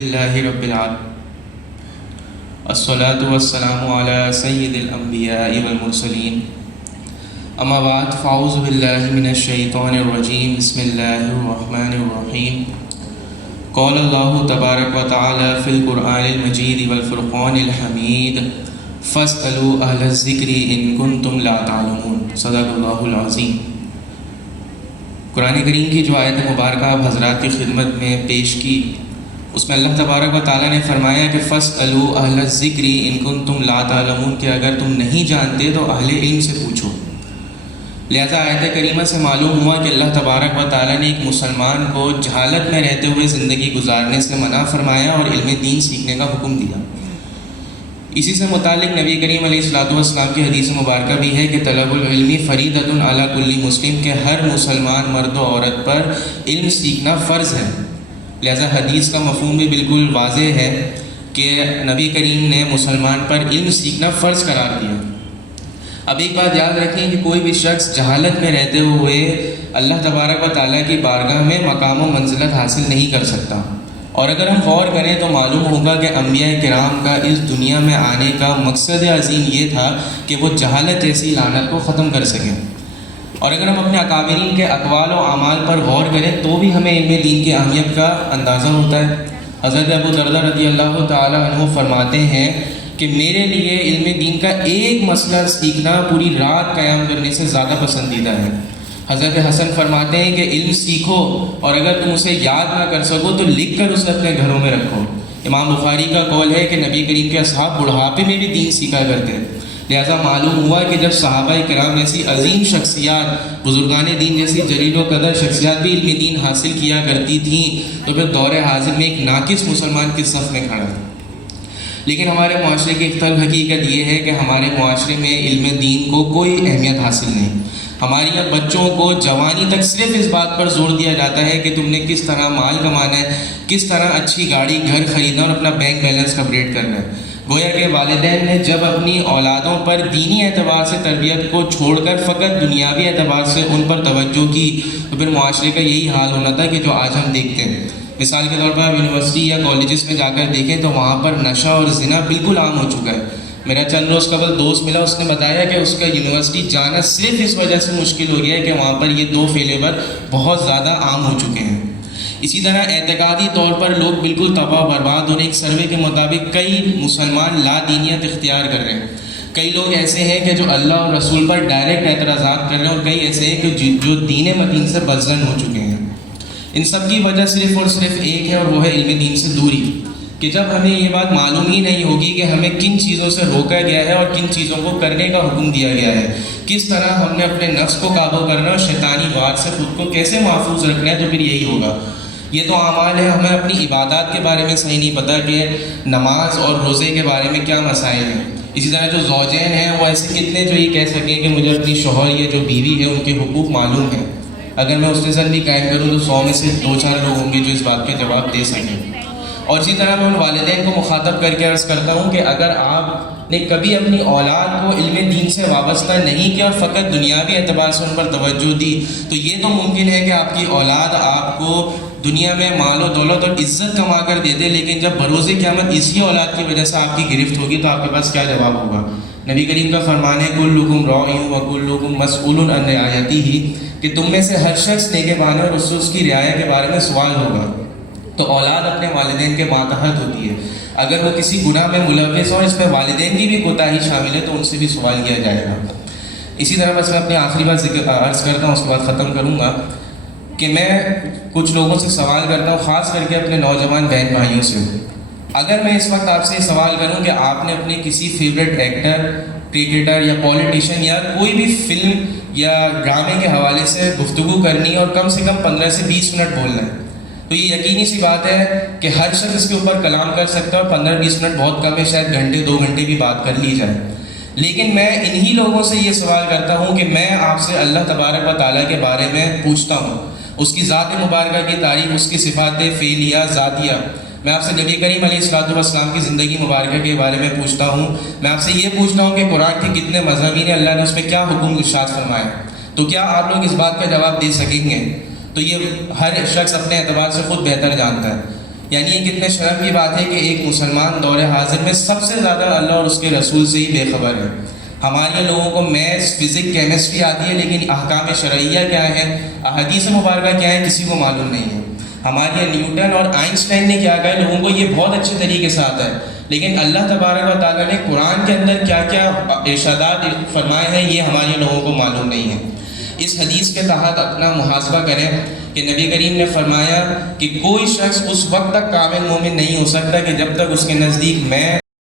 اللہ رب العالمین الصلاۃ والسلام علی سید الانبیاء والمرسلین اما بعد فاعوذ باللہ من الشیطان الرجیم بسم اللہ الرحمن الرحیم قال اللہ تبارک و تعالی فی القرآن المجید والفرقان الحمید فاسألوا اہل الذکر ان کنتم لا تعلمون صدق اللہ العظیم۔ قرآن کریم کی جو آیت مبارکہ آپ حضرات کی خدمت میں پیش کی، اس میں اللہ تبارک و تعالیٰ نے فرمایا کہ فاسألوا اہل الذکر ان کنتم لا تعلمون، کہ اگر تم نہیں جانتے تو اہل علم سے پوچھو۔ لہذا آیت کریمہ سے معلوم ہوا کہ اللہ تبارک و تعالیٰ نے ایک مسلمان کو جہالت میں رہتے ہوئے زندگی گزارنے سے منع فرمایا اور علم دین سیکھنے کا حکم دیا۔ اسی سے متعلق نبی کریم علیہ السلام کی حدیث مبارکہ بھی ہے کہ طلب العلم فریضۃ علی کل مسلم، کہ ہر مسلمان مرد و عورت پر علم سیکھنا فرض ہے۔ لہذا حدیث کا مفہوم بھی بالکل واضح ہے کہ نبی کریم نے مسلمان پر علم سیکھنا فرض قرار دیا۔ اب ایک بات یاد رکھیں کہ کوئی بھی شخص جہالت میں رہتے ہوئے اللہ تبارک و تعالیٰ کی بارگاہ میں مقام و منزلت حاصل نہیں کر سکتا، اور اگر ہم غور کریں تو معلوم ہوگا کہ انبیاء کرام کا اس دنیا میں آنے کا مقصد عظیم یہ تھا کہ وہ جہالت جیسی لعنت کو ختم کر سکیں۔ اور اگر ہم اپنے اکابرین کے اقوال و اعمال پر غور کریں تو بھی ہمیں علم دین کی اہمیت کا اندازہ ہوتا ہے۔ حضرت ابو دردہ رضی اللہ تعالیٰ عنہ فرماتے ہیں کہ میرے لیے علم دین کا ایک مسئلہ سیکھنا پوری رات قیام کرنے سے زیادہ پسندیدہ ہے۔ حضرت حسن فرماتے ہیں کہ علم سیکھو اور اگر تم اسے یاد نہ کر سکو تو لکھ کر اسے اپنے گھروں میں رکھو۔ امام بخاری کا قول ہے کہ نبی کریم کے اصحاب بڑھاپے میں بھی دین سیکھا کرتے ہیں۔ لہذا معلوم ہوا کہ جب صحابہ کرام جیسی عظیم شخصیات، بزرگان دین جیسی جلیل و قدر شخصیات بھی علم دین حاصل کیا کرتی تھیں تو پھر دور حاضر میں ایک ناقص مسلمان کس صف میں کھڑا ہے؟ لیکن ہمارے معاشرے کی ایک تلخ حقیقت یہ ہے کہ ہمارے معاشرے میں علم دین کو کوئی اہمیت حاصل نہیں۔ ہمارے یہاں بچوں کو جوانی تک صرف اس بات پر زور دیا جاتا ہے کہ تم نے کس طرح مال کمانا ہے، کس طرح اچھی گاڑی گھر خریدنا اور اپنا بینک بیلنس اپگریڈ کرنا ہے۔ گویا کہ والدین نے جب اپنی اولادوں پر دینی اعتبار سے تربیت کو چھوڑ کر فقط دنیاوی اعتبار سے ان پر توجہ کی تو پھر معاشرے کا یہی حال ہونا تھا کہ جو آج ہم دیکھتے ہیں۔ مثال کے طور پر آپ یونیورسٹی یا کالجز میں جا کر دیکھیں تو وہاں پر نشہ اور زنا بالکل عام ہو چکا ہے۔ میرا چند روز قبل دوست ملا، اس نے بتایا کہ اس کا یونیورسٹی جانا صرف اس وجہ سے مشکل ہو گیا ہے کہ وہاں پر یہ دو فیلیور بہت زیادہ عام ہو چکے ہیں۔ اسی طرح اعتقادی طور پر لوگ بالکل تباہ برباد اور ایک سروے کے مطابق کئی مسلمان لا دینیت اختیار کر رہے ہیں۔ کئی لوگ ایسے ہیں کہ جو اللہ اور رسول پر ڈائریکٹ اعتراضات کر رہے ہیں، اور کئی ایسے ہیں کہ جو دین متین سے بدزن ہو چکے ہیں۔ ان سب کی وجہ صرف اور صرف ایک ہے اور وہ ہے علم دین سے دوری، کہ جب ہمیں یہ بات معلوم ہی نہیں ہوگی کہ ہمیں کن چیزوں سے روکا گیا ہے اور کن چیزوں کو کرنے کا حکم دیا گیا ہے، کس طرح ہم نے اپنے نفس کو قابو کرنا اور شیطانی وار سے خود کو کیسے محفوظ رکھنا ہے، تو پھر یہی ہوگا۔ یہ تو اعمال ہے، ہمیں اپنی عبادات کے بارے میں صحیح نہیں پتہ کہ نماز اور روزے کے بارے میں کیا مسائل ہیں۔ اسی طرح جو زوجین ہیں وہ ایسے کتنے جو یہ کہہ سکیں کہ مجھے اپنی شوہر یا جو بیوی ہے ان کے حقوق معلوم ہیں، اگر میں اس نظر بھی قائم کروں تو 100 میں سے 2-4 لوگ ہوں گے جو اس بات کے جواب دے سکیں۔ اور اسی طرح میں ان والدین کو مخاطب کر کے عرض کرتا ہوں کہ اگر آپ نے کبھی اپنی اولاد کو علم دین سے وابستہ نہیں کیا اور فقط دنیاوی اعتبار سے ان پر توجہ دی تو یہ تو ممکن ہے کہ آپ کی اولاد آپ کو دنیا میں مال و دولت اور عزت کما کر دے دے، لیکن جب بروز قیامت اسی اولاد کی وجہ سے آپ کی گرفت ہوگی تو آپ کے پاس کیا جواب ہوگا؟ نبی کریم کا فرمان ہے کلکم راع وکلکم مسئول عن رعیتہ، کہ تم میں سے ہر شخص نگہبان اور اس کی رعایا کے بارے میں سوال ہوگا۔ تو اولاد اپنے والدین کے ماتحت ہوتی ہے، اگر وہ کسی گناہ میں ملوث ہو، اس میں والدین کی بھی کوتاہی شامل ہے تو ان سے بھی سوال کیا جائے گا۔ اسی طرح بس میں اپنی آخری بات عرض کرتا ہوں، اس کے بعد ختم کروں گا کہ میں کچھ لوگوں سے سوال کرتا ہوں، خاص کر کے اپنے نوجوان بہن بھائیوں سے۔ اگر میں اس وقت آپ سے یہ سوال کروں کہ آپ نے اپنے کسی فیوریٹ ایکٹر، کرکٹر یا پولیٹیشین یا کوئی بھی فلم یا ڈرامے کے حوالے سے گفتگو کرنی اور کم سے کم 15 سے 20 منٹ بولنا ہے، تو یہ یقینی سی بات ہے کہ ہر شخص اس کے اوپر کلام کر سکتا ہے اور 15-20 منٹ بہت کم ہے، شاید گھنٹے 2 گھنٹے بھی بات کر لی جائے۔ لیکن میں انہی لوگوں سے یہ سوال کرتا ہوں کہ میں آپ سے اللہ تبارک و تعالیٰ کے بارے میں پوچھتا ہوں، اس کی ذات مبارکہ کی تعریف، اس کی صفات فعلیہ ذاتیہ۔ میں آپ سے نبی کریم علیہ السلام کی زندگی مبارکہ کے بارے میں پوچھتا ہوں، میں آپ سے یہ پوچھتا ہوں کہ قرآن کے کتنے مضامین ہیں، اللہ نے اس پہ کیا حکم ارشاد فرمایا، تو کیا آپ لوگ اس بات کا جواب دے سکیں گے؟ تو یہ ہر شخص اپنے اعتبار سے خود بہتر جانتا ہے۔ یعنی یہ کتنے شرم کی بات ہے کہ ایک مسلمان دور حاضر میں سب سے زیادہ اللہ اور اس کے رسول سے ہی بے خبر ہے۔ ہمارے لوگوں کو میتھس، فزکس، کیمسٹری آتی ہے، لیکن احکام شرعیہ کیا ہے، احادیث مبارکہ کیا ہے، کسی کو معلوم نہیں ہے۔ ہمارے نیوٹن اور آئنسٹائن نے کیا کہا، لوگوں کو یہ بہت اچھے طریقے سے آتا ہے، لیکن اللہ تبارک و تعالیٰ نے قرآن کے اندر کیا کیا ارشادات فرمائے ہیں، یہ ہمارے لوگوں کو معلوم نہیں ہے۔ اس حدیث کے تحت اپنا محاسبہ کریں کہ نبی کریم نے فرمایا کہ کوئی شخص اس وقت تک کامل مومن نہیں ہو سکتا کہ جب تک اس کے نزدیک میں